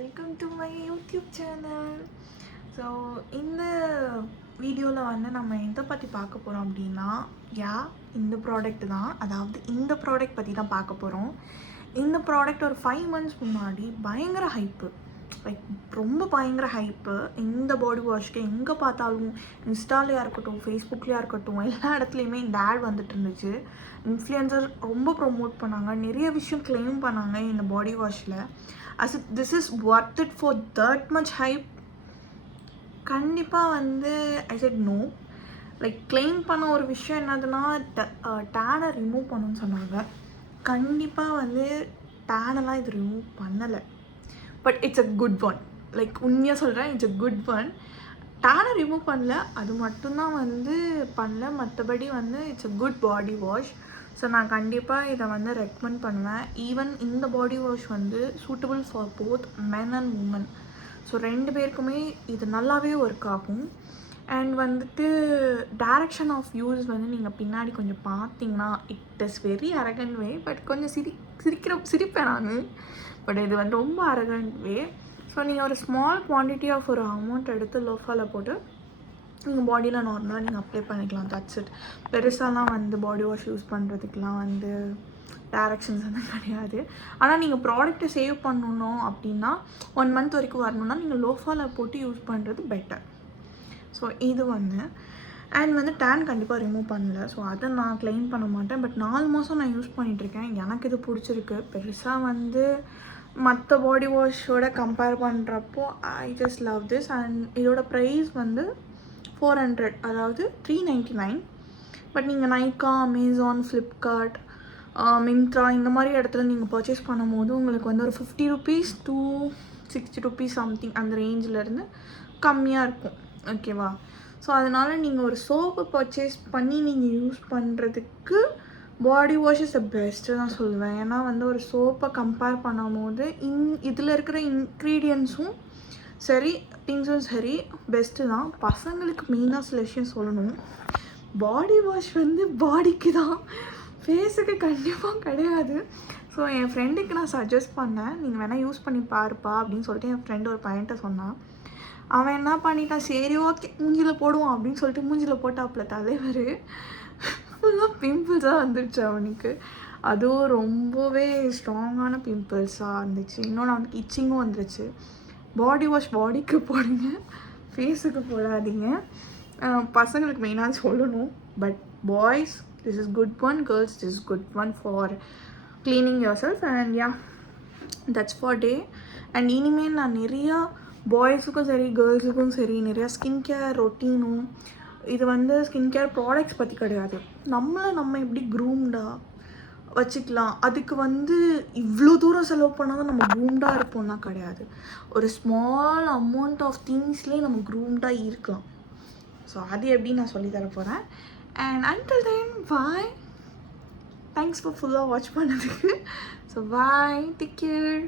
Welcome to my YouTube channel. So இந்த வீடியோவில் வந்து நம்ம எதை பற்றி பார்க்க போகிறோம் அப்படின்னா, இந்த ப்ராடக்ட் தான். அதாவது இந்த ப்ராடக்ட் பற்றி தான் பார்க்க போகிறோம். இந்த ப்ராடக்ட் ஒரு 5 months முன்னாடி பயங்கர ஹைப்பு, லைக் ரொம்ப பயங்கர ஹைப்பு. இந்த பாடி வாஷ்க்கு எங்கே பார்த்தாலும், இன்ஸ்டாலேயா இருக்கட்டும், ஃபேஸ்புக்லேயா இருக்கட்டும், எல்லா இடத்துலையுமே இந்த ஆட் வந்துட்டு இருந்துச்சு. இன்ஃப்ளூயன்சர் ரொம்ப ப்ரொமோட் பண்ணாங்க, நிறைய விஷயம் கிளைம் பண்ணாங்க இந்த பாடி வாஷில். as if this is worth it for that much hype. கண்டிப்பாக வந்து I said no. Like claim பண்ண ஒரு விஷயம் என்னதுன்னா, டேனை ரிமூவ் பண்ணணும்னு சொன்னாங்க. கண்டிப்பாக வந்து டேனெல்லாம் இது ரிமூவ் பண்ணலை. But it's a good one. Like உண்மையாக சொல்கிறேன், இட்ஸ் அ குட் ஒன். டேனை ரிமூவ் பண்ணல, அது மட்டும்தான் வந்து பண்ணல. மற்றபடி வந்து it's a good body wash. So நான் கண்டிப்பாக இதை வந்து ரெக்கமெண்ட் பண்ணுவேன். ஈவன் இந்த பாடி வாஷ் வந்து suitable for both men and women. So 2 பேருக்குமே இது நல்லாவே ஒர்க் ஆகும். அண்ட் வந்துட்டு டைரக்ஷன் ஆஃப் யூஸ் வந்து நீங்கள் பின்னாடி கொஞ்சம் பார்த்தீங்கன்னா, it is very arrogant way. But கொஞ்சம் சிரிப்பேன் நான். பட் இது வந்து ரொம்ப அரகண்ட் வே. ஸோ நீங்கள் ஒரு ஸ்மால் குவான்டிட்டி ஆஃப் ஒரு அமௌண்ட் எடுத்து லோஃபாவில் போட்டு நீங்கள் பாடியில் நார்மலாக நீங்கள் அப்ளை பண்ணிக்கலாம். That's it. பெருசாலாம் வந்து பாடி வாஷ் யூஸ் பண்ணுறதுக்கெலாம் வந்து டைரக்ஷன்ஸ் வந்து கிடையாது. ஆனால் நீங்கள் ப்ராடக்ட்டை சேவ் பண்ணணும் அப்படின்னா, 1 month வரைக்கும் வரணுன்னா நீங்கள் லோஃபாவில் போட்டு யூஸ் பண்ணுறது பெட்டர். ஸோ இது ஒன்று. அண்ட் வந்து டேன் கண்டிப்பாக ரிமூவ் பண்ணல. ஸோ அதை நான் கிளைம் பண்ண மாட்டேன். பட் 4 மாதம் நான் யூஸ் பண்ணிகிட்ருக்கேன். எனக்கு இது பிடிச்சிருக்கு. பெருசாக வந்து மற்ற பாடி வாஷோட கம்பேர் பண்ணுறப்போ I just love this. And இதோட ப்ரைஸ் வந்து 400, அதாவது 399. பட் நீங்கள் நைக்கா, அமேசான், ஃப்ளிப்கார்ட், மிந்த்ரா இந்த மாதிரி இடத்துல நீங்கள் பர்ச்சேஸ் பண்ணும்போது உங்களுக்கு வந்து ஒரு 50 rupees to 60 rupees சம்திங் அந்த ரேஞ்சிலேருந்து கம்மியாக இருக்கும். ஓகேவா? ஸோ அதனால் நீங்கள் ஒரு சோப்பு பர்ச்சேஸ் பண்ணி நீங்கள் யூஸ் பண்ணுறதுக்கு body wash is the best தான் சொல்லுவேன். ஏன்னா வந்து ஒரு சோப்பை கம்பேர் பண்ணும்போது இதில் இருக்கிற இன்க்ரீடியன்ஸும் சரி, திங்ஸும் சரி, பெஸ்ட்டு தான். பசங்களுக்கு மெயினாக சில விஷயம் சொல்லணும். பாடி வாஷ் வந்து பாடிக்கு தான், ஃபேஸுக்கு கண்டிப்பாக கிடையாது. ஸோ என் ஃப்ரெண்டுக்கு நான் சஜஸ்ட் பண்ணேன், நீங்கள் வேணால் யூஸ் பண்ணி பாருப்பா அப்படின்னு சொல்லிட்டு என் ஃப்ரெண்டு ஒரு பையன்ட்ட சொன்னான். அவன் என்ன பண்ணிட்டான், சரி ஓகே மூஞ்சியில் போடுவான் அப்படின்னு சொல்லிட்டு மூஞ்சியில் போட்டாப்புல தலைவர். ஃபுல்லாக பிம்பிள்ஸாக வந்துடுச்சு அவனுக்கு. அதுவும் ரொம்பவே ஸ்ட்ராங்கான பிம்பிள்ஸாக இருந்துச்சு. இன்னொன்று அவனுக்கு இச்சிங்கும் வந்துருச்சு. பாடி வாஷ் பாடிக்கு போடுங்க, ஃபேஸுக்கு போடாதீங்க. பசங்களுக்கு மெயினாக சொல்லணும். But boys, this is good one. Girls, this is good one for cleaning your self. And that's for day. And இனிமேல் நான் நிறையா பாய்ஸுக்கும் சரி கேர்ள்ஸுக்கும் சரி நிறையா ஸ்கின் கேர் ரொட்டீனும், இது வந்து ஸ்கின் கேர் ப்ராடக்ட்ஸ் பற்றி கிடையாது, நம்ம எப்படி க்ரூம்டாக வச்சுக்கலாம், அதுக்கு வந்து இவ்வளோ தூரம் செலவு பண்ணால் தான் நம்ம க்ரூம்டாக இருப்போம்னா கிடையாது. ஒரு ஸ்மால் அமௌண்ட் ஆஃப் திங்ஸ்லேயே நம்ம க்ரூம்டாக இருக்கலாம். ஸோ அது எப்படி நான் சொல்லித்தர போகிறேன். And until then bye. Thanks for ஃபுல்லாக வாட்ச் பண்ணதுக்கு. So bye, take care.